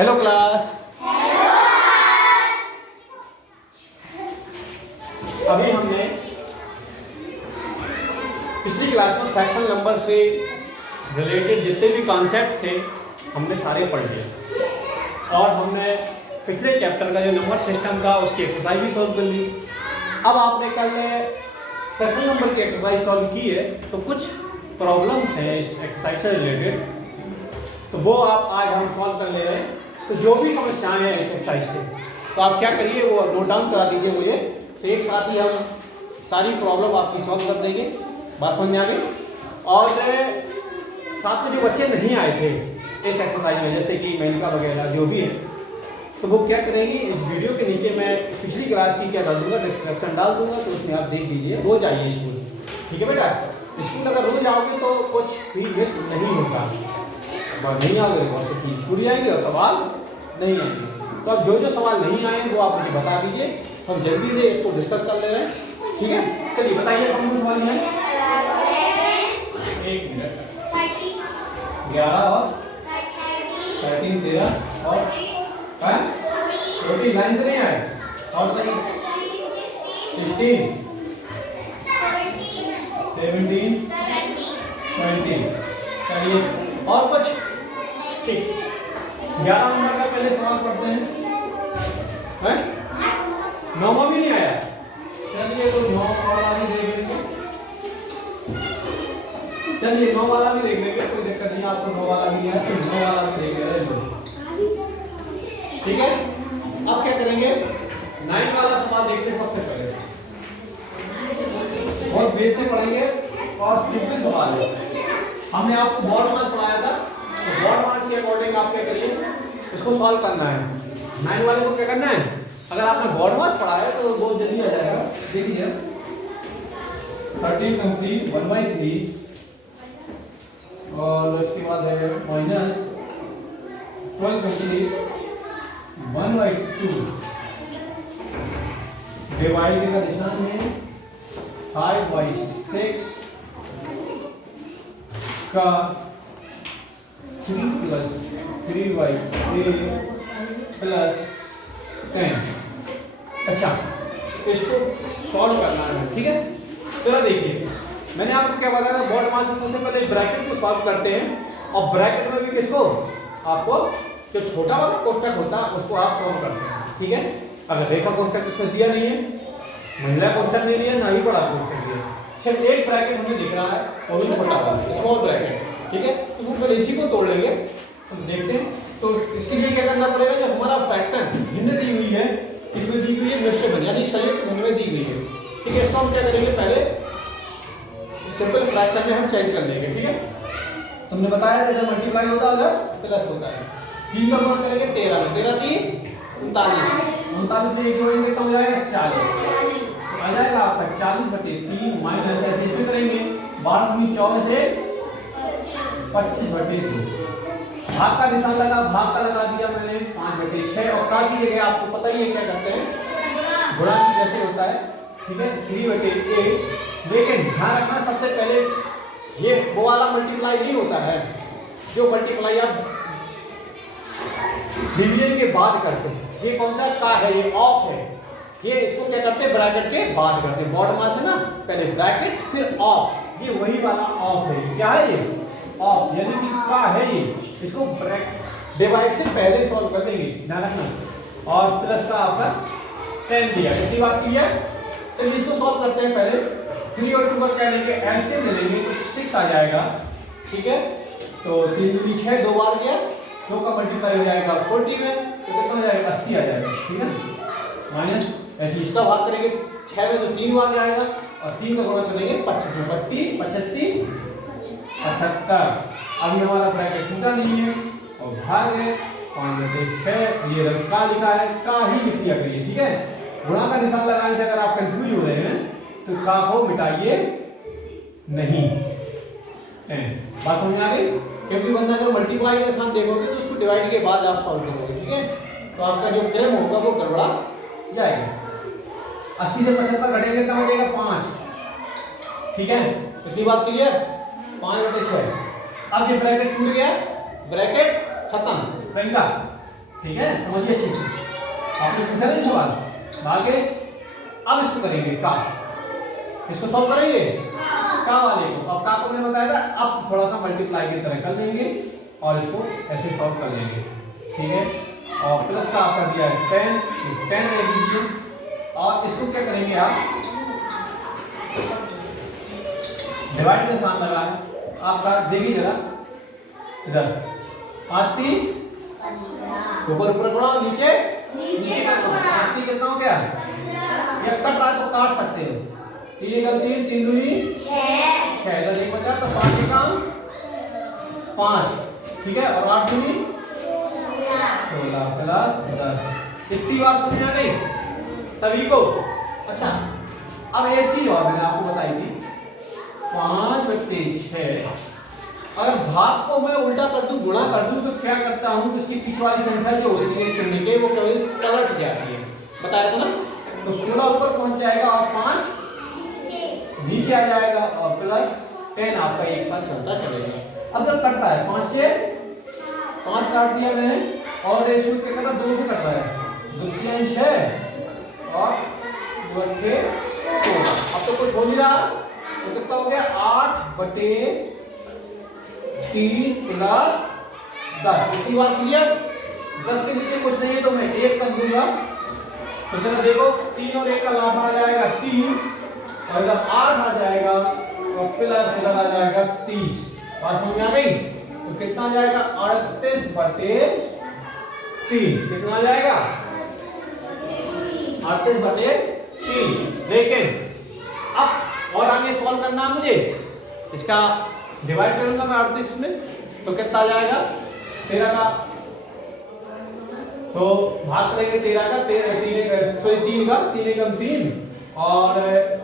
Hello class. अभी हमने पिछली क्लास में फ्रैक्शन नंबर से रिलेटेड जितने भी कॉन्सेप्ट थे हमने सारे पढ़ लिए और हमने पिछले चैप्टर का जो नंबर सिस्टम था उसकी एक्सरसाइज भी सॉल्व कर ली। अब आपने कल फ्रैक्शन नंबर की एक्सरसाइज सॉल्व की है तो कुछ प्रॉब्लम्स हैं इस एक्सरसाइज से रिलेटेड, तो वो आप आज हम सॉल्व कर ले रहे हैं। तो जो भी समस्याएं हैं इस एक्सरसाइज से तो आप क्या करिए वो नोट डाउन करा दीजिए मुझे, तो एक साथ ही हम सारी प्रॉब्लम आपकी सॉल्व कर देंगे। बात समझ में आ गई। और साथ में जो बच्चे नहीं आए थे इस एक्सरसाइज में जैसे कि मेनका वगैरह जो भी है तो वो क्या करेंगे, इस वीडियो के नीचे मैं पिछली क्लास की क्या कर दूंगा डिस्क्रिप्शन डाल दूंगा, तो उसमें आप देख लीजिए। रोज आइए स्कूल, ठीक है बेटा। स्कूल अगर रोज आओगे तो कुछ भी मिस नहीं होगा, और नहीं आओगे बहुत सी चीज छूट जाएगी और सवाल नहीं आएंगे। तो अब जो जो सवाल नहीं आए वो आप मुझे बता दीजिए, हम जल्दी से इसको डिस्कस कर ले रहे हैं, ठीक है। चलिए बताइए कौन कौन सवाल है। 1 मिनट 11 और 13 13 और 14 लाइन से नहीं आए और 16 17 20। चलिए और कुछ, ठीक। 11 नंबर का पहले सवाल पढ़ते हैं। 9वां भी नहीं आया, चलिए तो 9 वाला भी देख लेंगे। चलिए 9 वाला भी देख लेंगे, कोई दिक्कत नहीं। आपको 9 वाला भी है तो 9 वाला भी देख लेंगे, ठीक है। अब क्या करेंगे, 9 वाला सवाल देखते हैं सबसे पहले। बहुत बेसिक पढ़ेंगे और सिंपल सवाल है। हमने आपको बोर्ड मास पढ़ाया था, तो बोर्ड मास के अकॉर्डिंग आप क्या करिए, इसको सॉल्व करना है। 9 वाले को क्या करना है, अगर आपने बोर्ड मास पढ़ा है तो बहुत जल्दी आ जाएगा। देखिए 13 कंप्लीट 1/3 और उसके बाद है माइनस 12 कंप्लीट 1/2 डिवाइड का निशान है 5/6 का 3 + 3/8 + 10। अच्छा, इसको सॉल्व करना है, ठीक है। चलो देखिए, मैंने आपको क्या बताया था, बोर्ड मास में सबसे पहले ब्रैकेट को सॉल्व करते हैं और ब्रैकेट में भी किसको, आपको जो छोटा वाला कोष्ठक होता है उसको आप सॉल्व करते हैं, ठीक है। अगर रेखा कोष्ठक इसमें दिया नहीं है, महिला कोष्ठक नहीं दिया, ना ही बड़ा कोष्ठक दिया, सिर्फ एक ब्रैकेट हमें दिख रहा है और वो छोटा वाला स्मॉल ब्रैकेट, ठीक है। तो हम पहले इसी को तोड़ लेंगे, हम देखते हैं। तो इसके लिए क्या करना पड़ेगा, जो हमारा फ्रैक्शन भिन्न दी हुई है, इसमें दी हुई है मिश्र भिन्न यानी संयुक्त भिन्न में दी हुई है, ठीक है। इसको हम क्या करेंगे, पहले सिंपल फ्रैक्शन में हम चेंज कर लेंगे, ठीक है। तुमने बताया था जब मल्टीप्लाई होता है उधर प्लस होता है। 3 का गुणा करेंगे 13 में, 13 3 39 39 से 1 जोड़ेंगे तो हो जाएगा 40, आ जाएगा आपका 40/3 माइनस ऐसे इसमें करेंगे 12 दूनी 24 से 25/2 भाग का निशान लगा, भाग का लगा दिया मैंने 5/6 और का की जगह आपको पता ही है क्या करते हैं, गुणा की जैसे होता है, ठीक है। 3/8 लेकिन ध्यान रखना सबसे पहले ये वो वाला मल्टीप्लाई नहीं होता है जो मल्टीप्लाई आप डिवीजन के बाद करते हैं। ये कौन सा का है, ये ऑफ है, ये इसको क्या करते हैं ब्रैकेट के बाद करते हैं। बॉर्ड मास है ना, पहले ब्रैकेट फिर ऑफ, ये वही वाला ऑफ है। क्या है ये, ऑफ यानी कि का है ये, इसको ब्रैकेट डिवाइड से पहले सॉल्व कर लेंगे, ध्यान रखना। और प्लस का आपका 10 दिया, कितनी बात की है। तो इसको सॉल्व करते हैं पहले। 3 और 2 का क्या लेंगे, एलसीएम ले लेंगे तो 6 आ जाएगा, ठीक है। तो 3 दूनी 6, 2 बार गया, 2 का मल्टीप्लाई हो जाएगा 40 में, तो कितना हो जाएगा 80 आ जाएगा, ठीक है। माइनस ऐसे इसका भाग करेंगे 6 में तो 3 बार जाएगा और 3 का गुणा करेंगे 25 में, 32 25 75। अभी हमारा ब्रैकेट टूटा नहीं है और भाग है 5/6, ये रंग का लिखा है, का ही लिख दिया करिए, ठीक है। गुणा का निशान लगाने से अगर आप कंफ्यूज हो रहे हैं तो का को मिटाइए नहीं। बात समझ में आ गई, क्योंकि वरना अगर मल्टीप्लाई का निशान देखोगे तो उसको डिवाइड के बाद आप सॉल्व करोगे, ठीक है। तो आपका जो क्रम होगा वो गड़बड़ा जाएगा। 80 से 75 घटेंगे तो हो जाएगा 5, ठीक है। इतनी बात क्लियर, 5/6। अब ये ब्रैकेट टूट गया, ब्रैकेट खत्म, रंगा ठीक है, समझिए अच्छे से। आपने पूछा नहीं सवाल आगे। अब इसको करेंगे का, इसको सॉल्व करेंगे का वाले को। अब का को मैंने बताया था, अब थोड़ा सा मल्टीप्लाई की तरह कर लेंगे और इसको ऐसे सॉल्व कर लेंगे, ठीक है। और प्लस का आपका दिया है 10, 10 ले लीजिए और इसको क्या करेंगे आप, डिवाइड का निशान लगा है आपका, देखिए जरा इधर आती ऊपर ऊपर बढ़ाओ, नीचे नीचे आती कितना हो गया, या कट रहा है तो काट सकते हो। 3 का 3, 3 दूनी 6, इधर एक बचा तो 5 के काम 5, ठीक है। और 8 दूनी 16 प्लस 10। इतनी बात समझ आ गई सभी को? अच्छा, अब एक चीज और मैंने आपको बताई थी, 5/6। अगर भाग को मैं उल्टा कर दूं, गुणा कर दूं, तो क्या करता हूं, उसकी पीछे वाली संख्या जो होती है चिन्ह के, वो कभी पलट जाती है, बताया था ना। तो 16 ऊपर पहुंच जाएगा और 5 नीचे आ जाएगा और प्लस 10 आपका एक साथ चलता चलेगा। अब जब कट रहा है 5 से 5 काट दिया मैंने, और इसको क्या करना, 2 से कट रहा है, 2 3 6 और 2 6 16। अब तो कुछ हो नहीं रहा, तो कितना हो गया, 8/3 प्लस 10। इतनी बात क्लियर? 10 के नीचे कुछ नहीं है तो मैं 1 कर दूंगा, तो जरा देखो 3 और 1 का लाभ आ जाएगा 3, और इधर 8 आ जाएगा और प्लस इधर आ जाएगा 30। बात समझ में आ गई? तो कितना आ जाएगा, 38/3, कितना आ जाएगा, 38/3। लेकिन अब और आगे सॉल्व करना है मुझे, इसका डिवाइड करूंगा मैं 38 में, तो कितना आ जाएगा, 13 का, तो भाग करेंगे 13 का, 3 का 3 और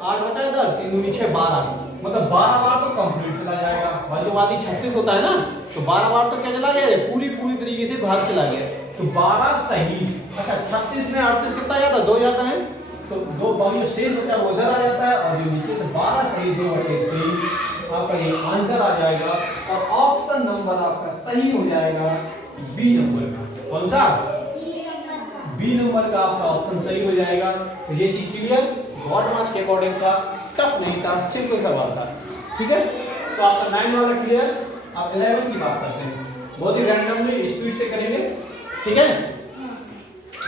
8 बचा इधर, 3 दूनी 6 12, मतलब 12 बार तो कंप्लीट चला जाएगा। भाज्यवादी 36 होता है ना, तो 12 बार तो क्या चला गया, पूरी तरीके से भाग चला गया, तो 12 सही। अच्छा, 36 में 38 कितना जाता है, 2 जाता है, तो 2 बाकी जो शेष बचा वो इधर आ जाता है, और जो नीचे तो 12 सही, 2/3 आपका ये आंसर आ जाएगा। और ऑप्शन नंबर आपका सही हो जाएगा बी नंबर का। कौन सा, बी नंबर का आपका ऑप्शन सही हो जाएगा। तो ये चीज क्लियर, गॉड मास के अकॉर्डिंग था, टफ नहीं था, सिंपल सवाल था, ठीक है। तो आपका 9 वाला क्लियर। आप 11 की बात करते हैं, बहुत ही रैंडमली स्पीड से करेंगे, ठीक है।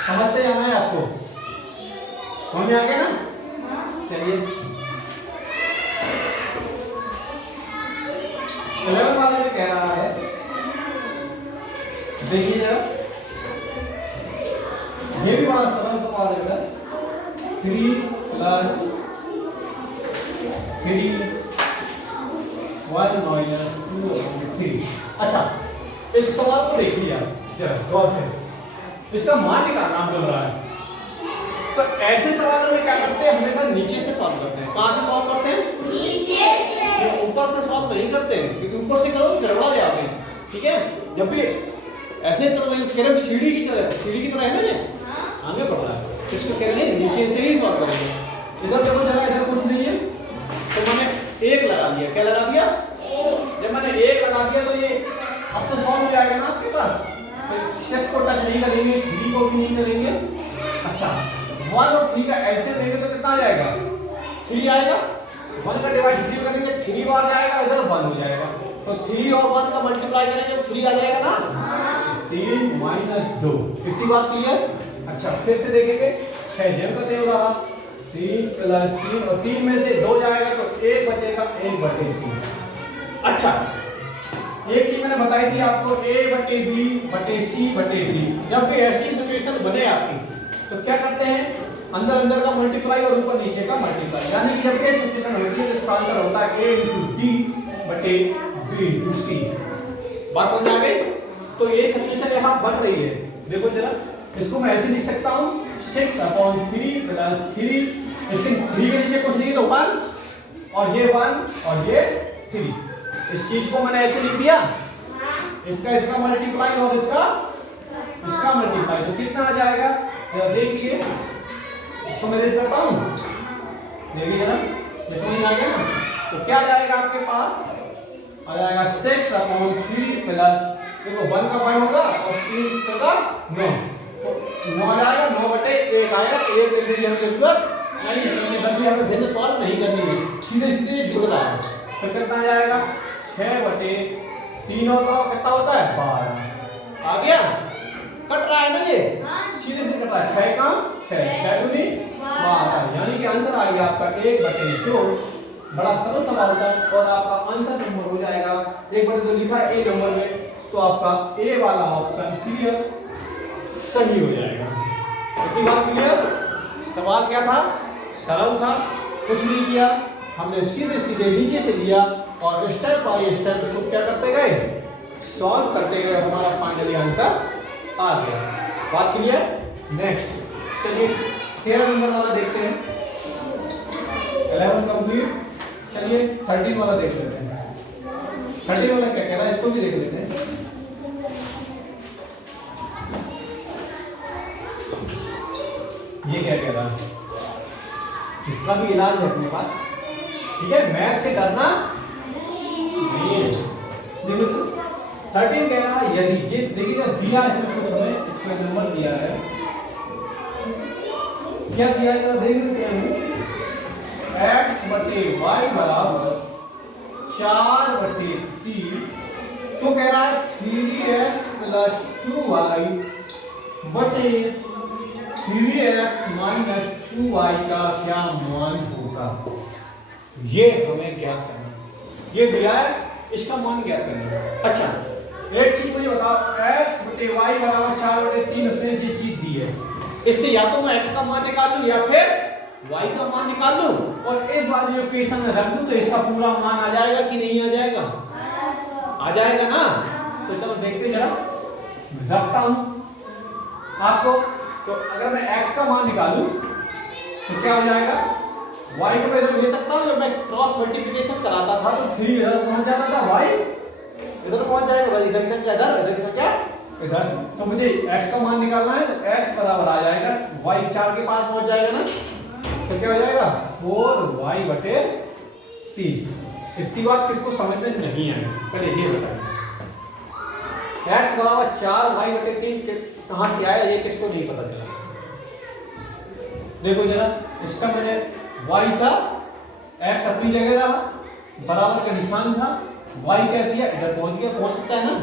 समझते जाना है आपको, समझ में आ गया ना? चलिए 11 वाला जो कह रहा है, देखिए जरा, ये भी बड़ा सरल सवाल है बेटा। 3 + 3 1 - 2/3। अच्छा, इस सवाल को देखिए आप जरा गौर से, इसका मान निकालना चल रहा है। तो ऐसे सवालों में क्या करते हैं, हमेशा नीचे से सॉल्व करते हैं। कहां से सॉल्व करते हैं, नीचे से। ये ऊपर से सॉल्व नहीं करते हैं, क्योंकि ऊपर से करोगे गड़बड़ा जाते हैं, ठीक है। जब भी ऐसे चल रहे हैं, सीढ़ी की तरह है ना, ये आगे बढ़ रहा है, इसको करेंगे नीचे से ही सॉल्व करेंगे। इधर देखो जरा, इधर कुछ नहीं है, तो मैंने 1 लगा दिया। क्या लगा दिया, 1। जब मैंने 1 लगा दिया तो ये अब तो सॉल्व हो जाएगा ना आपके पास। तो 6 को टच नहीं करेंगे, 3 को भी नहीं करेंगे। अच्छा, 1 और 3 का एलसीएम लेंगे तो कितना आ जाएगा, 3 आएगा। 1 का डिवाइड 3 करेंगे, 3 बार जाएगा, इधर 1 हो जाएगा, तो 3 और 1 का मल्टीप्लाई करेंगे तो 3 आ जाएगा ना, 3 - 2। कितनी बात क्लियर? अच्छा, फिर से देखेंगे, 6 जेब का देगा, 3 + 3, और 3 में से 2 जाएगा तो 1 बचेगा, 1/3। अच्छा, एक चीज मैंने बताई थी आपको, A/B/C/D। जब भी ऐसी सिचुएशन बने आपकी, तो क्या करते हैं, अंदर का मल्टीप्लाई और ऊपर नीचे का मल्टीप्लाई, यानी कि जब ये सिचुएशन होती है तो इसका आंसर होता है A × D/B × C। बात समझ आ गई? तो ये सिचुएशन यहाँ बन रही है, देखो जरा, इसको मैं ऐसे लिख सकता हूँ, 6/3 + 3, इसके 3 के नीचे कुछ नहीं तो 1, और ये 1 और ये 3। इस चीज को मैंने ऐसे लिख दिया, इसका मल्टीप्लाई और इसका मल्टीप्लाई, तो कितना आ जाएगा, जरा देखिए, इसको मैं रेज करता हूँ, देखिए जरा, ये समझ आ गया ना। तो क्या आ जाएगा आपके पास, आ जाएगा 6/3 + देखो 1 का 1 होगा और 3 का 9, तो 9 आ जाएगा, 9/1 आएगा। तो 1 लिखने की हमें जरूरत नहीं है, हमने कभी हमें भिन्न सॉल्व नहीं करनी है, सीधे सीधे जुड़ रहा है। फिर कितना आ जाएगा 6/3 होगा, कितना होता है 12। आ गया, कट रहा है ना ये, सीधे सीधे कट रहा है। 6 का 6 दूनी 12, यानी कि आंसर आ गया आपका 1/2। बड़ा सरल सवाल था और आपका आंसर नंबर हो जाएगा 1/2 लिखा है ए नंबर में, तो आपका ए वाला ऑप्शन क्लियर सही हो जाएगा। कितनी बात क्लियर? सवाल क्या था? सरल था, कुछ नहीं किया, हमने सीधे सीधे नीचे से लिया और स्टेप बाय स्टेप इसको क्या करते गए, सॉल्व करते गए, हमारा फाइनली आंसर आ गया। बात क्लियर? नेक्स्ट चलिए 13 नंबर वाला देखते हैं। 11 कंप्लीट, चलिए 13 वाला देख लेते हैं। 13 वाला क्या कह रहा है, इसको भी देख लेते हैं। ये क्या कह रहा है, इसका भी इलाज है अपने पास, ठीक है। मैथ से डरना नहीं है। देखो 13 कह रहा है यदि, ये देखिएगा दिया है इसमें कुछ, हमें इसमें नंबर दिया है, क्या दिया है जरा देख लेते हैं। x/y बराबर 4/3, तो कह रहा है 3x + 2y बटे 3x - 2y का क्या मान होगा, ये हमें ज्ञात करना है। ये दिया है, इसका मान ज्ञात करना है। अच्छा एक चीज मुझे बताओ, x/y बराबर 4/3 उसने ये चीज दी है, इससे या तो मैं x का मान निकाल लूं या फिर y का मान निकाल लूं और इस वाली इक्वेशन में रख दूं, तो इसका पूरा मान आ जाएगा कि नहीं आ जाएगा? आ जाएगा ना। तो चलो देखते जरा, रखता हूं आपको। तो अगर मैं x का मान निकालूं तो क्या हो जाएगा, y को मैं इधर ले सकता हूं। जब मैं क्रॉस मल्टीप्लिकेशन कराता था तो 3 इधर पहुंच जाता था, y इधर पहुंच जाएगा, बस इधर की संख्या इधर, इधर की संख्या इधर। तो मुझे x का मान निकालना है, तो x बराबर आ जाएगा y 4 के पास पहुंच जाएगा ना, तो क्या हो जाएगा 4y/3। इतनी बात किसको समझ में नहीं आई, पहले ये बताइए। x बराबर 4y/3 कहां से आया, ये किसको नहीं पता चला? देखो जरा, इसका मैंने y था, x अपनी जगह रहा, बराबर का निशान था, y क्या दिया इधर पहुंच गया, पहुंच सकता है ना,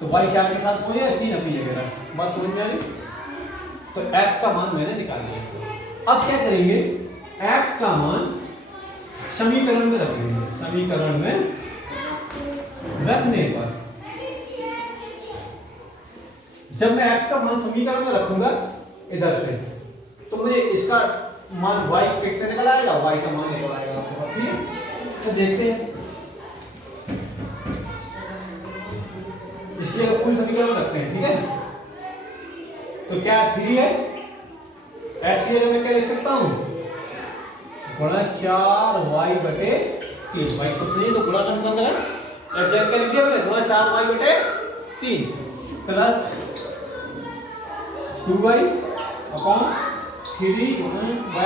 तो y 4 के साथ पहुंच गया, 3 अपनी जगह रहा। बात समझ में आ गई? तो x का मान मैंने निकाल लिया। अब क्या करेंगे, x का मान समीकरण में रखेंगे। समीकरण में रखने पर जब मैं x का मान समीकरण में रखूंगा इधर से, तो मुझे इसका मान y कितने निकल आएगा, y का मान निकल आएगा। ठीक है, तो देखते हैं। इसलिए पूरी समीकरण में रखते हैं, ठीक है। तो क्या 3 है, x की जगह मैं क्या लिख सकता हूं, गुणा 4y/3। भाई कुछ नहीं तो गुणा का निशान लगा, x जगह क्या लिख दिया मैंने, गुणा 4y/3 प्लस 2y/3।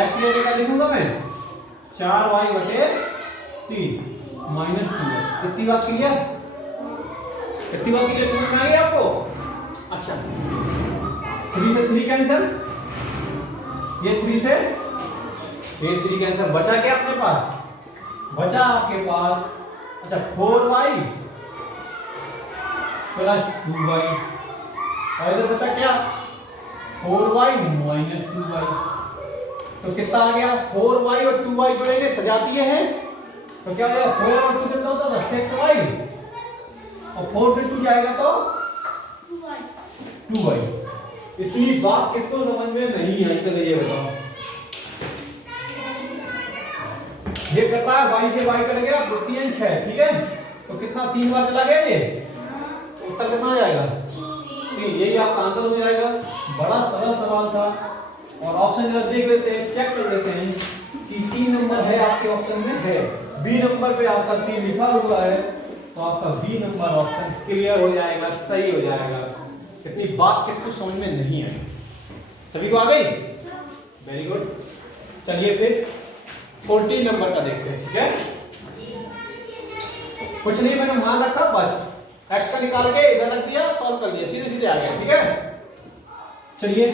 x की जगह क्या लिखूंगा मैं, 4y/3 माइनस 2y। कितनी बात क्लियर? कितनी बात क्लियर समझ में आ गई आपको? अच्छा 3 से 3 कैंसिल, ये 3 से ये 3 कैंसिल, बचा क्या अपने पास, बचा आपके पास अच्छा 4y प्लस 2y, और इधर बचा क्या 4y माइनस 2y। तो कितना आ गया, 4y और 2y जोड़ेंगे सजा दिए हैं, तो क्या हो जाएगा 4 और 2 कितना होता था 6y, और 4 से 2 जाएगा तो 2y। इतनी बात किसको समझ में नहीं आई, चलिए ये बताओ। ये करता है y से y करेंगे आप 2 3 6, ठीक है, तो कितना 3 बार चला गया ये, तो उत्तर कितना आ जाएगा 3। यही आपका आंसर हो जाएगा। बड़ा सरल सवाल था, और ऑप्शन जरा देख लेते हैं, चेक कर लेते हैं कि 3 नंबर है आपके ऑप्शन में है, बी नंबर पे आपका 3 लिखा हुआ है, तो आपका बी नंबर ऑप्शन क्लियर हो जाएगा, सही हो जाएगा। इतनी बात किसको समझ में नहीं आई, सभी को आ गई, वेरी गुड। चलिए फिर 14 नंबर का देखते हैं, ठीक है। कुछ नहीं मैंने मान रखा, बस एक्स का निकाल के इधर रख दिया, सॉल्व कर दिया, सीधे सीधे आ गया। ठीक है, चलिए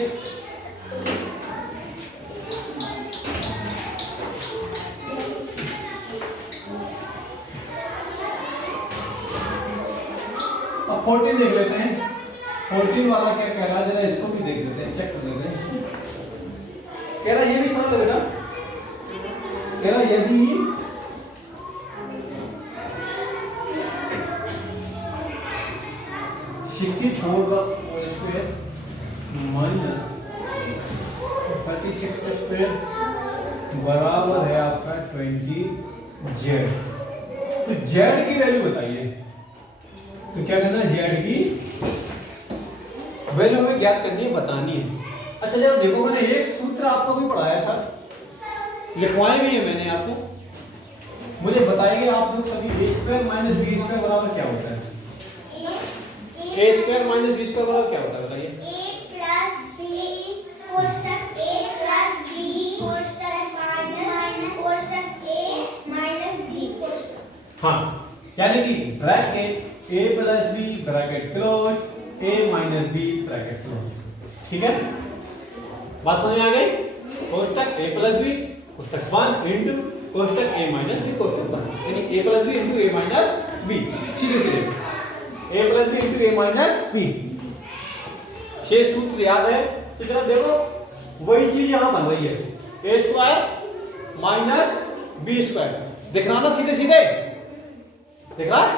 अब 14 देख लेते हैं। 14 वाला क्या कह रहा है, जरा इसको भी देख लेते हैं, चेक कर लेते हैं। कह रहा ये भी समझ लो बेटा, कह रहा यदि शिक्षित होगा स्क्वायर माइनस 36 स्क्वायर बराबर है आपका 20 जेड। तो जेड की वैल्यू बताइए। तो क्या करना है, जेड की वैल्यू हमें ज्ञात करनी है, बतानी है। अच्छा जरा देखो, मैंने एक सूत्र आपको भी पढ़ाया था, लिखवाए भी है मैंने आपको। मुझे बताइए आप लोग सभी, ए स्क्वायर माइनस बी स्क्वायर बराबर क्या होता है? ए स्क्वायर माइनस बी स्क्वायर बराबर क्या होता है बताइए? a प्लस b कोष्ठक a प्लस b कोष्ठक माइनस कोष्ठक a माइनस b कोष्ठक। हाँ, यानी कि bracket a plus b bracket close, a minus b bracket close. ठीक है, बात समझ में आ गई? कोष्ठक a प्लस b कोष्ठक 1 इनटू कोष्ठक a माइनस b कोष्ठक 1, यानी a plus b into a minus b। सीधे सीधे a plus b into a minus b, ये सूत्र याद है? तो जरा देखो वही चीज यहां बन रही है, a square minus b square. दिख रहा ना सीधे सीधे, दिख रहा है?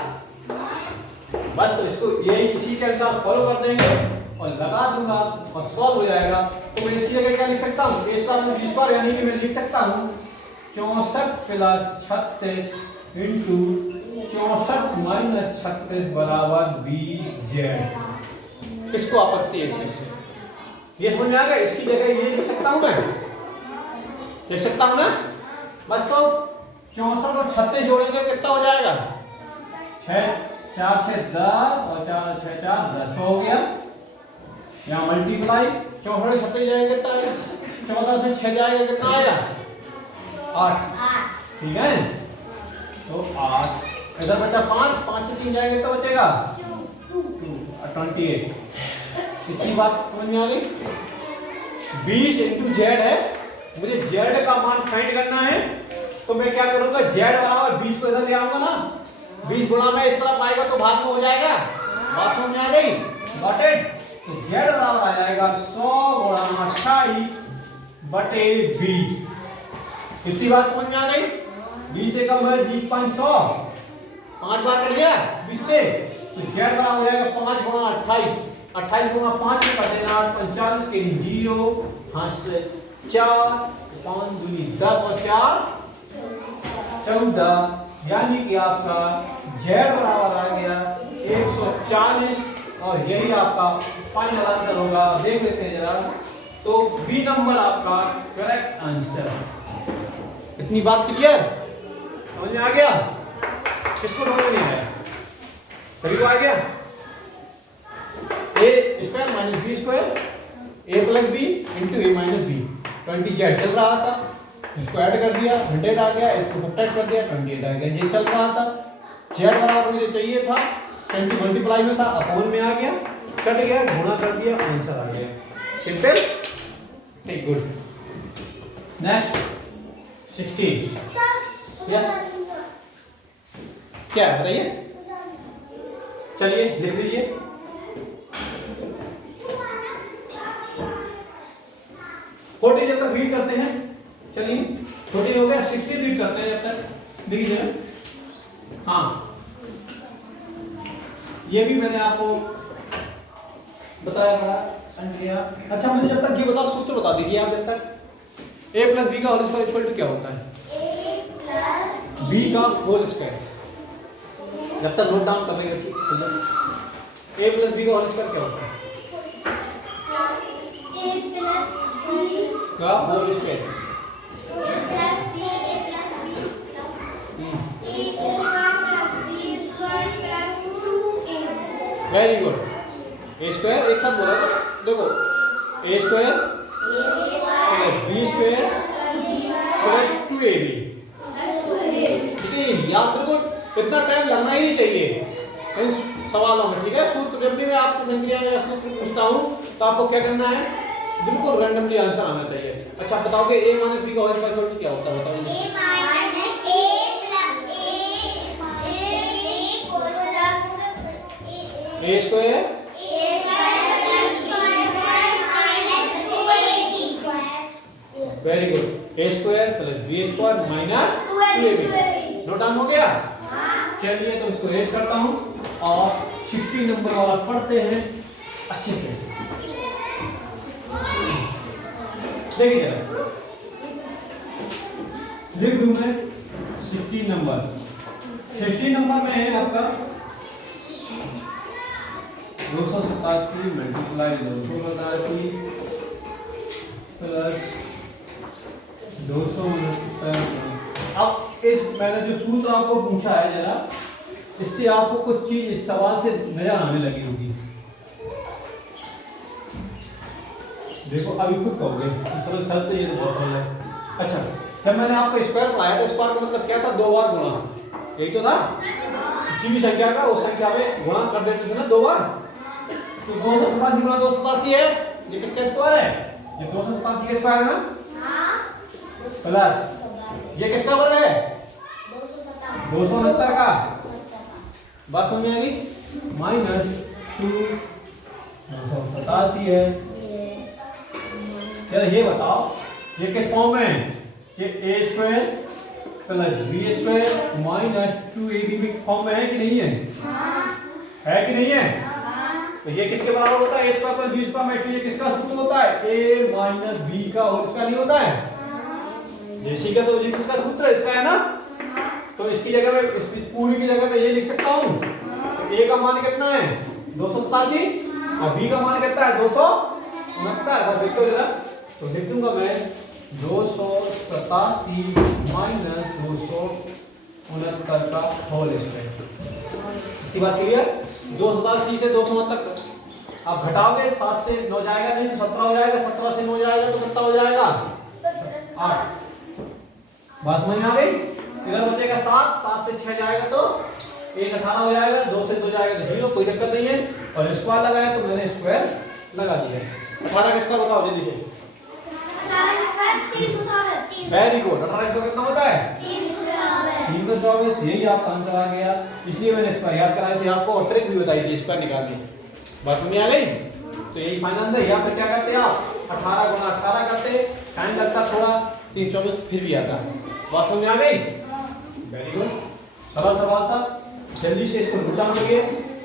बस तो इसको यही इसी के अनुसार फॉलो कर देंगे और लगा दूंगा और सॉल्व हो जाएगा। तो मैं इसकी जगह क्या लिख सकता हूँ, a square minus b square, यानी कि मैं लिख सकता हूँ 64 प्लस 36 इंटू 64 माइनस 36 बराबर 20 जेड। इसको आपत्ति है इससे, ये समझ में आ गया? इसकी जगह ये लिख सकता हूं, मैं लिख सकता हूं ना। बस तो 64 और 36 जोड़ेंगे तो कितना हो जाएगा? 6 4 6 10 और 4 6 4 10 हो गया। यहाँ मल्टीप्लाई 64 से 36 जाएगा कितना आएगा? 14 से 6 जाएगा कितना आएगा? 8। ठीक है, तो 8 इधर बचा 5, 5 से 3 जाएंगे तो बचेगा 28। इतनी बात समझ में आ गई? 20 इंटू जेड है, मुझे जेड का मान फाइंड करना है। तो मैं क्या करूंगा, जेड बराबर 20 को इधर ले आऊंगा ना, 20 गुणा में इस तरफ आएगा तो भाग में हो जाएगा। बात समझ में आ गई? Got it? तो जेड बराबर आ जाएगा 100 गुणा 28 बटे 20। इतनी बात समझ में आ गई? 20 से कम है 20 5 100, 5 बार कट गया 20 से, तो जेड बराबर हो जाएगा 5 गुणा 28, 28 गुणा 5 में कर देना 45 के लिए 0, हाथ से 4, 5 दूनी 10 और 4 14, यानी कि आपका जेड बराबर आ गया 140 और यही आपका फाइनल आंसर होगा। देख लेते हैं जरा, तो बी नंबर आपका करेक्ट आंसर। इतनी बात क्लियर समझ में आ गया? किसको समझ में नहीं आया? सभी को आ गया? ए स्क्वायर माइनस बी स्क्वायर, ए प्लस बी इंटू ए माइनस बी, 20 जेड चल रहा था, इसको ऐड कर दिया 100 आ गया, इसको सब्ट्रैक्ट कर दिया 28 आ गया। ये चल रहा था, जेड बराबर मुझे चाहिए था 20 मल्टीप्लाई में था, अपोन में आ गया, कट गया, गुणा कर दिया, आंसर आ गया। सिंपल, ठीक, गुड। नेक्स्ट 16। यस, क्या है बताइए? चलिए लिख लीजिए। फोर्टी जब तक रीड करते हैं, चलिए 14 हो गया, 16 रीड करते हैं जब तक, देखिए। हाँ, ये भी मैंने आपको बताया था। अच्छा मुझे जब तक ये बताओ, सूत्र बता दीजिए आप जब तक। a प्लस बी का होल स्क्वायर इक्वल टू क्या होता है? a प्लस b का होल स्क्वायर। जब तक नोट डाउन कर रहे हैं, a प्लस बी का होल स्क्वायर क्या होता है? a प्लस b का whole square. Very good. A square एक साथ बोला ना, देखो A square plus B square plus 2ab। ठीक है, याद रखो, इतना टाइम लगना ही नहीं चाहिए। सवालों में, ठीक है। सूत्र जब भी मैं आपसे संक्रिया या सूत्र पूछता हूँ तो आपको क्या करना है, बिल्कुल रैंडमली आंसर आना चाहिए। अच्छा बताओगे a माइनस b का होल स्क्वायर क्या होता है, बताओ। a square very good, a square plus b square minus 2ab। Note down हो गया। चलिए तो इसको रेज करता हूँ और 60 नंबर वाला पढ़ते हैं अच्छे से। देखिए जरा लिख दूं मैं 60 नंबर। 60 नंबर में है आपका 287 मल्टीप्लाई 287 प्लस 269। अब इस मैंने जो सूत्र आपको पूछा है जरा, इससे आपको कुछ चीज इस सवाल से नजर आने लगी होगी। देखो अभी खुद कहोगे सरल सरल से, ये बहुत सरल है। अच्छा जब मैंने आपको स्क्वायर पढ़ाया था, स्क्वायर का मतलब क्या था, दो बार गुणा, यही तो था। किसी भी संख्या का उस संख्या में गुणा कर देते थे ना दो बार। तो 287 गुणा 287 है, ये किसका स्क्वायर है, ये 287 का स्क्वायर है ना, प्लस ये किसका वर्ग है, 269 का। बात समझ में आएगी, माइनस 2 287 है। यार ये बताओ ये किस फॉर्म में है, ये a square plus b square minus 2ab form में है कि नहीं है, है कि नहीं है। तो ये किसके बराबर होता है, a square plus b square में, ये किसका सूत्र होता है, a माइनस b का होल स्क्वायर नहीं होता है। इसी का तो ये किसका सूत्र है, इसका है ना। तो इसकी जगह में इस पूरी की जगह में ये लिख सकता हूँ। तो a का मान कितना है 287 और b का मान कितना है 269। बस देखो जरा, तो लिख दूंगा मैं 287 माइनस 269 का होल स्क्वायर। इसकी बात क्लियर। 287 से 269 तक आप घटाओगे, 7 से 9 जाएगा नहीं तो 17 हो जाएगा, 17 से 9 जाएगा तो कितना हो जाएगा 8। बात समझ में आ गई। इधर बचेगा 7, 7 से 6 जाएगा तो 1 18 हो जाएगा, 2 से 2 जाएगा तो 0, कोई दिक्कत नहीं है। और स्क्वायर लगाया तो मैंने स्क्वायर लगा दिया। 18 का स्क्वायर बताओ जल्दी से। वेरी गुड, 18 का कितना होता है 324। यही आपका आंसर आ गया, इसलिए मैंने स्क्वायर याद कराया थी आपको और ट्रिक भी बताई थी स्क्वायर निकालने। बात समझ में आ गई। तो यही फाइनल आंसर। या फिर क्या करते आप 18 गुणा 18 करते, टाइम लगता थोड़ा, 324 फिर भी आता। बात समझ में आ गई। वेरी गुड, सरल सवाल था। जल्दी से इसको नोट डाउन करिए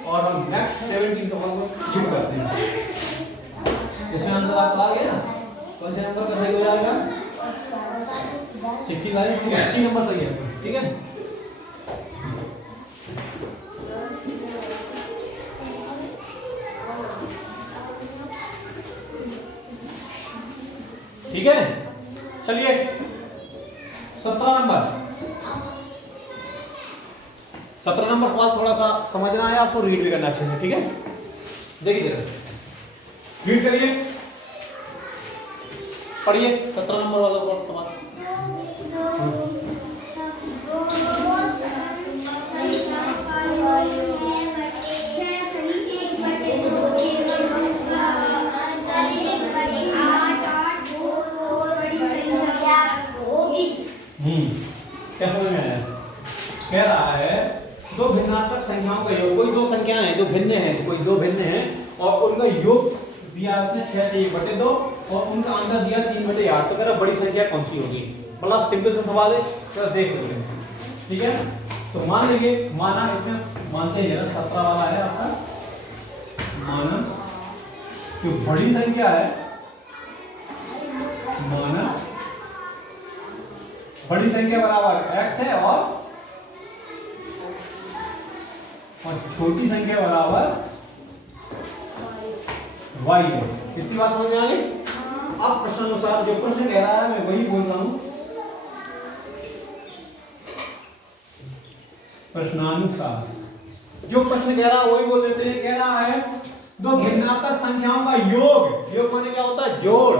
और हम नेक्स्ट 17 सवाल को शुरू करते हैं। इसमें आंसर आपका आ गया ना, कौन से नंबर का सही हो जाएगा 60 नंबर सही है, ठीक है। ठीक है, चलिए 17 नंबर सवाल थोड़ा सा समझना है आपको, रीड भी करना अच्छे से, ठीक है। देखिए रीड करिए, पढ़िए 17 नंबर वाला सवाल। क्या समझ में आया। कह रहा है दो भिन्नात्मक संख्याओं का योग, कोई दो संख्याएं हैं जो भिन्न हैं, कोई दो भिन्न हैं और उनका योग दिया उसने 6 से 1/2 और उनका आंसर दिया 3/8। तो कह रहा बड़ी संख्या कौन सी होगी। बड़ा सिंपल सा सवाल है, चलो देख लीजिए, ठीक है। तो मान लीजिए, माना इसमें मानते हैं जरा 17 वाला है आपका, माना जो बड़ी संख्या है, माना बड़ी संख्या बराबर x है और छोटी संख्या बराबर y है। कितनी बात समझ में आ गई। अब प्रश्न अनुसार जो प्रश्न कह रहा है मैं वही बोल रहा हूं। प्रश्नानुसार जो प्रश्न कह रहा है वही बोल देते हैं। कह रहा है दो भिन्नात्मक संख्याओं का योग, योग माने क्या होता है जोड़,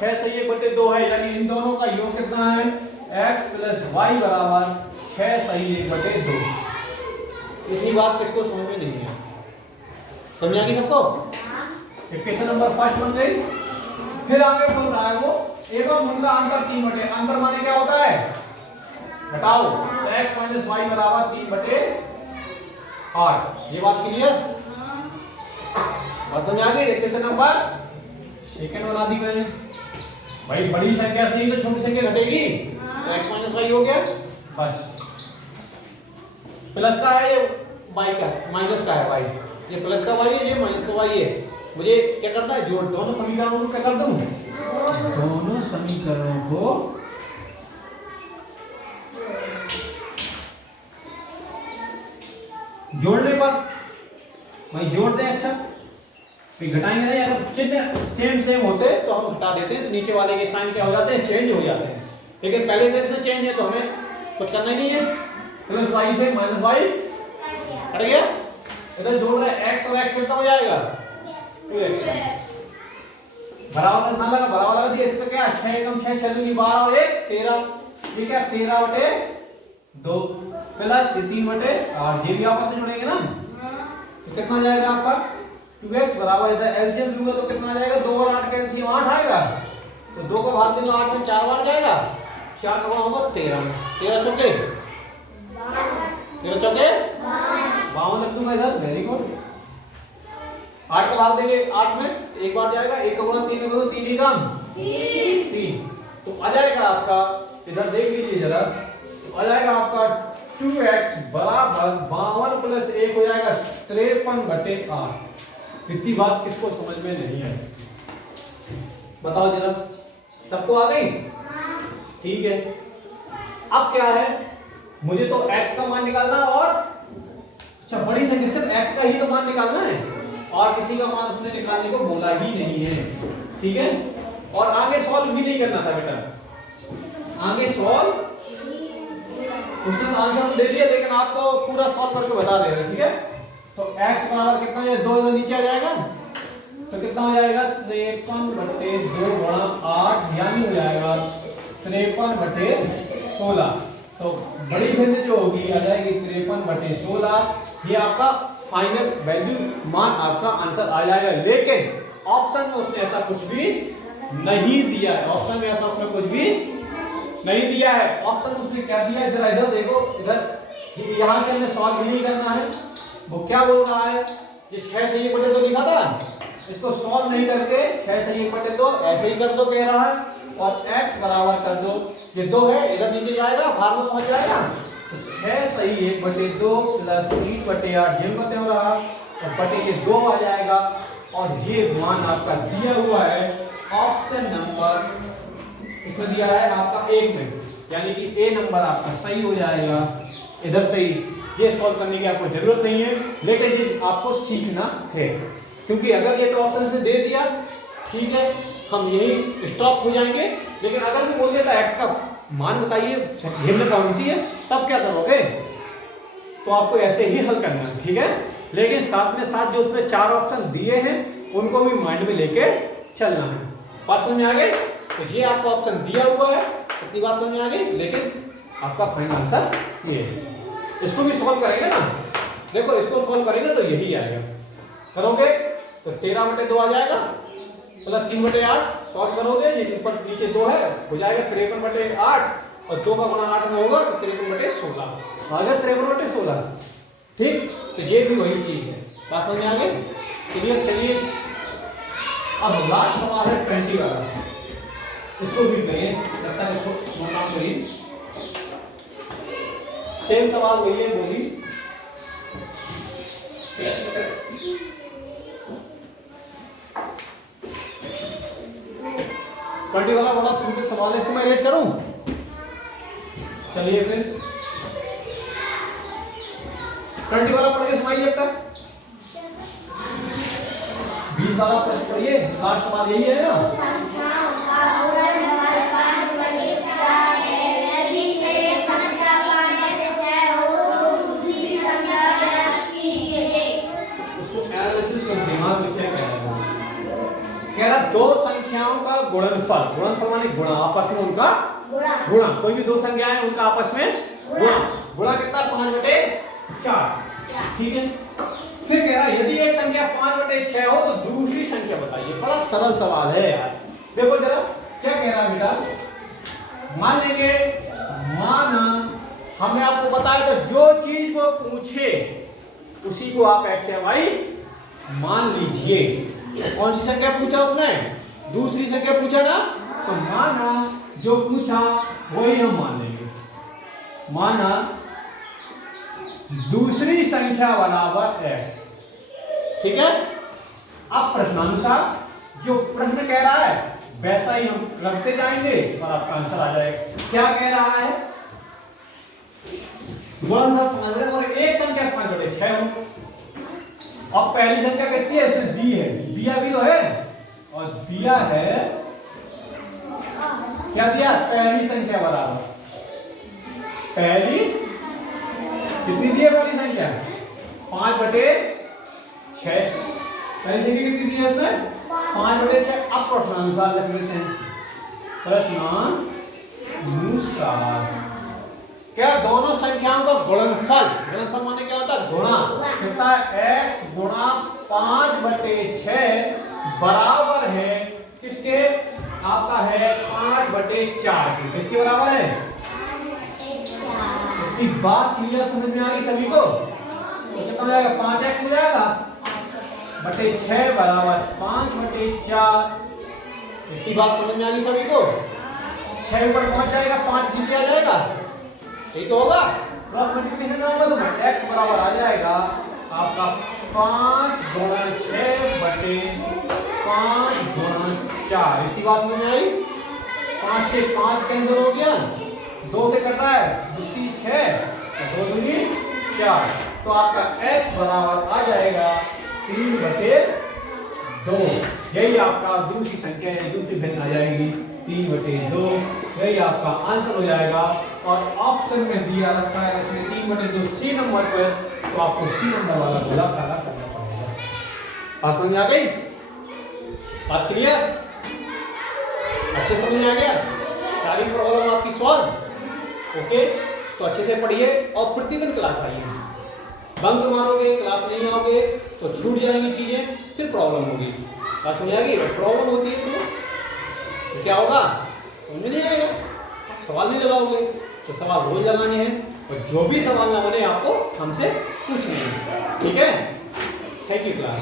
6 से 1/2 है, यानी इन दोनों का योग कितना है x प्लस वाई बराबर 6 सही 1/2। इतनी बात किसको समझ में नहीं है। समझ आ गई सबको? इक्वेशन नंबर फर्स्ट बन गई। फिर आगे बोल रहा है वो एवं उनका अंतर 3 बटे, अंतर माने क्या होता है? घटाओ। तो x माइनस वाई बराबर 3 बटे 8। ये बात क्लियर? और समझ आ गई? इक्वेशन नंबर सेकंड बना दी मैंने। भाई बड़ी संख्या से ही तो छोटी संख्या घटेगी, तो x माइनस वाई हो गया बस। प्लस का है ये y का है, माइनस का है y। ये प्लस का y है, ये माइनस का y है। मुझे क्या करता है? जोड़ दोनों समीकरणों को क्या कर दूं? दोनों समीकरणों को जोड़ने पर वही जोड़ दें। अच्छा फिर घटाएंगे नहीं, अगर चिन्ह सेम होते तो हम घटा देते हैं, तो नीचे वाले के साइन क्या हो जाते हैं? चेंज हो जाते हैं। लेकिन पहले से इसमें चेंज है तो हमें कुछ करना ही नहीं है। प्लस वाई से माइनस वाई हट गया। इधर जोड़ रहे x और x कितना हो जाएगा? 2x। बराबर का निशान लगा, बराबर लगा दिया। इसका क्या 6 एकम 6 6 दूनी 12 और 1 13। ये क्या 13 बटे 2 प्लस 3 बटे 8। ये भी आपस में जुड़ेंगे ना, तो कितना जाएगा आपका? 2x बराबर इधर एलसीएम लूंगा तो कितना आ जाएगा? 2 और 8 का एलसीएम 8 आएगा। तो 2 का भाग देंगे 8 में 4 बार जाएगा, 4 का होगा 13 में। 13 चौके 52 लिख दूंगा इधर। Very good. 8 का भाग देंगे 8 में एक बार जाएगा, 1 का गुणा 3 में 3 ही काम 3। तो आ जाएगा आपका, इधर देख लीजिए जरा, तो आ जाएगा आपका 2x बराबर 52 प्लस 1 हो जाएगा 53 बटे 8। इतनी बात किसको समझ में नहीं आई? बताओ जरा, सबको आ गई? ठीक है। अब क्या है, मुझे तो x का मान निकालना और अच्छा बड़ी संख्या सिर्फ x का ही तो मान निकालना है, और किसी का मान उसने निकालने को बोला ही नहीं है। ठीक है। और आगे सॉल्व भी नहीं करना था बेटा, आगे सॉल्व उसने आंसर तो दे दिया लेकिन आपको पूरा सॉल्व करके बता देगा। ठीक है। तो x बराबर कितना है? 2 नीचे आ जाएगा तो कितना हो जाएगा? 53 बटे 2 गुणा 8 यानी हो जाएगा 53 बटे 16। तो बड़ी वैल्यू जो होगी आ जाएगी 53 बटे 16। ये आपका फाइनल वैल्यू मान, आपका आंसर आ जाएगा। लेकिन ऑप्शन में उसने ऐसा कुछ भी नहीं दिया है। ऑप्शन में ऐसा उसने कुछ भी नहीं दिया है। ऑप्शन में उसने क्या दिया है? जरा इधर देखो, इधर यहां से हमें सॉल्व नहीं करना है। वो क्या बोल रहा है? ये 6 से 1 बटे 2 लिखा था, इसको सॉल्व नहीं करके 6 से 1 बटे 2 ऐसे ही कर दो कह रहा है, और x बराबर कर दो। ये 2 है, इधर नीचे जाएगा, बाहर में पहुंच जाएगा। तो 6 सही 1 बटे 2 प्लस 3 बटे 8 ये बते हो रहा, और बटे ये 2 आ जाएगा। और ये मान आपका दिया हुआ है ऑप्शन नंबर, इसमें दिया है आपका 1 में, यानी कि ए नंबर आपका सही हो जाएगा। इधर से ही ये सॉल्व करने की आपको जरूरत नहीं है, लेकिन ये आपको सीखना है, क्योंकि अगर ये तो ऑप्शन से दे दिया ठीक है, हम यही स्टॉप हो जाएंगे। लेकिन अगर मैं बोल देता x का मान बताइए भिन्न कौन सी है, तब क्या करोगे? तो आपको ऐसे ही हल करना है। ठीक है। लेकिन साथ में साथ जो उसमें 4 ऑप्शन दिए हैं उनको भी माइंड में लेके चलना है। बात समझ में आ गई? तो ये आपका ऑप्शन दिया हुआ है, इतनी बात समझ में आ गई। लेकिन आपका फाइनल आंसर ये है। इसको भी सॉल्व करेंगे ना, देखो इसको सॉल्व करेंगे तो यही आएगा। करोगे तो 13 बटे 2 आ जाएगा प्लस 3 बटे 8। सॉल्व करोगे ये ऊपर नीचे 2 है, हो जाएगा 53 बटे 8, और 2 का गुणा 8 में होगा तो 53 बटे 16 आ गया, 53 बटे 16। ठीक। तो ये भी वही चीज है। बात समझ में आ गई? क्लियर? चलिए अब लास्ट सवाल है 20 वाला, इसको भी करिए जब तक इसको नोट डाउन करिए। सेम सवाल वही है, वो भी 20 वाला बड़ा सिंपल सवाल है, इसको मैं अरेंज करूं? चलिए फिर 20 वाला पढ़ के सुनाइए अब तक। 20 वाला प्रश्न पढ़िए, लास्ट सवाल यही है ना। कह रहा दो संख्याओं का गुणनफल, गुणनफल माने गुणा, आपस में उनका गुणा। कोई भी दो संख्याएं उनका आपस में गुणा। गुणा कितना? 5 बटे 4। ठीक है। फिर कह रहा है यदि एक संख्या 5/6 हो तो दूसरी संख्या बताइए। बड़ा सरल सवाल है यार। देखो जरा क्या कह रहा है बेटा, मान लेंगे, माना हमने आपको बताया था जो चीज वो पूछे उसी को आप x या y मान लीजिए। कौन सी संख्या पूछा उसने? दूसरी संख्या पूछा ना, तो माना जो पूछा वही हम मान लेंगे। माना दूसरी संख्या बराबर x, ठीक है। अब प्रश्नानुसार जो प्रश्न कह रहा है वैसा ही हम रखते जाएंगे और आपका आंसर आ जाएगा। क्या कह रहा है? गुणनफल और एक संख्या 5/6 हो। अब पहली संख्या कितनी है? इसमें दी है, दिया भी तो है, और दिया है क्या दिया? पहली संख्या बराबर पहली कितनी दी है? पहली संख्या 5/6। पहली संख्या कितनी दी है इसमें? 5/6। अब प्रश्नानुसार लिख लेते हैं। प्रश्नानुसार क्या दोनों संख्याओं का गुणनफल, गुणनफल माने क्या होता है? गुणा। कितना है? x गुणा 5/6 बराबर है किसके? आपका है 5/4 के। किसके बराबर है? इसकी बात क्लियर समझ में आ गई सभी को? तो कितना हो जाएगा? 5x हो जाएगा बटे 6 बराबर 5/4। इसकी बात समझ में आ गई सभी को? 6 ऊपर पहुंच जाएगा, 5 नीचे आ जाएगा, यही तो होगा। क्रॉस मल्टीप्लिकेशन में होगा तो x बराबर आ जाएगा आपका 5/5/4। इतनी बात समझ में आई? 5 से 5 कैंसिल हो गया, 2 से कट रहा है, 2 3 6 2 दूनी 4। तो आपका x बराबर आ जाएगा 3/2। यही आपका दूसरी संख्या है, दूसरी भिन्न आ जाएगी 3/2। यही आपका आंसर हो जाएगा। और ऑप्शन में दिया रखा है उसमें 3/2 सी नंबर पर, तो आपको सी नंबर वाला गोला काला करना पड़ेगा। बात समझ में आ गई? बात क्लियर? अच्छे समझ में आ गया? सारी प्रॉब्लम आपकी सॉल्व? ओके, तो अच्छे से पढ़िए और प्रतिदिन क्लास आइए। बंक मारोगे, क्लास नहीं आओगे तो छूट जाएंगी चीजें, फिर प्रॉब्लम होगी। बात समझ आ गई? प्रॉब्लम होती है तो क्या होगा? समझ में नहीं आएगा, आप सवाल नहीं लगाओगे। तो सवाल रोज लगाने हैं और जो भी सवाल ना बने आपको हमसे पूछने हैं, ठीक है? Thank you class.